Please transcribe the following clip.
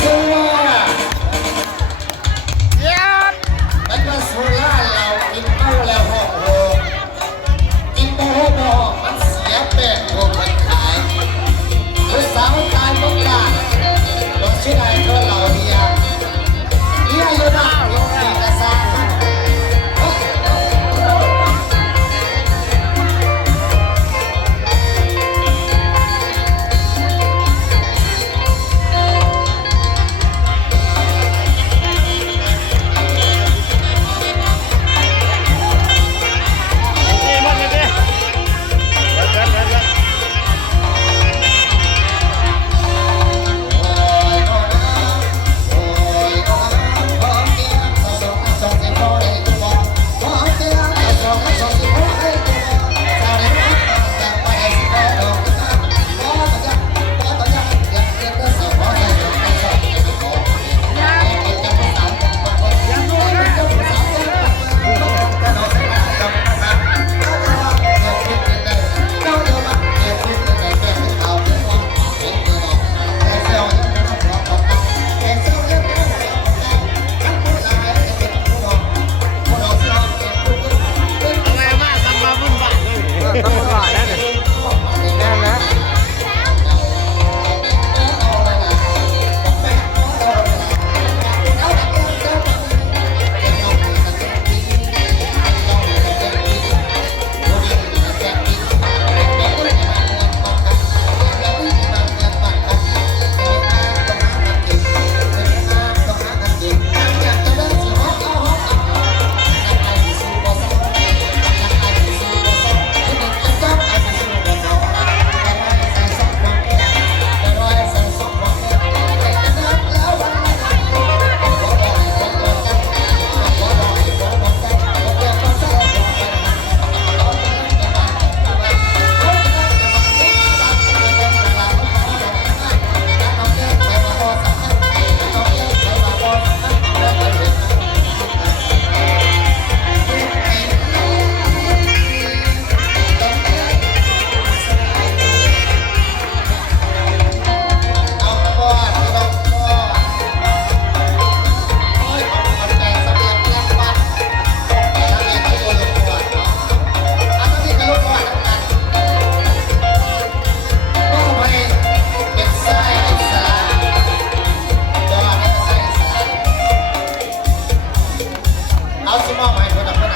เอาเสื้อเสื้อมันก็สุราเรากินเมาแล้วหอกหกกินโมโหโมโหมันเสียแป้งโกมันขายหรือสาวตายต้องการลงชื่อใดก็เราเดียเรียอยู่บ้าน ให้เขาจับได้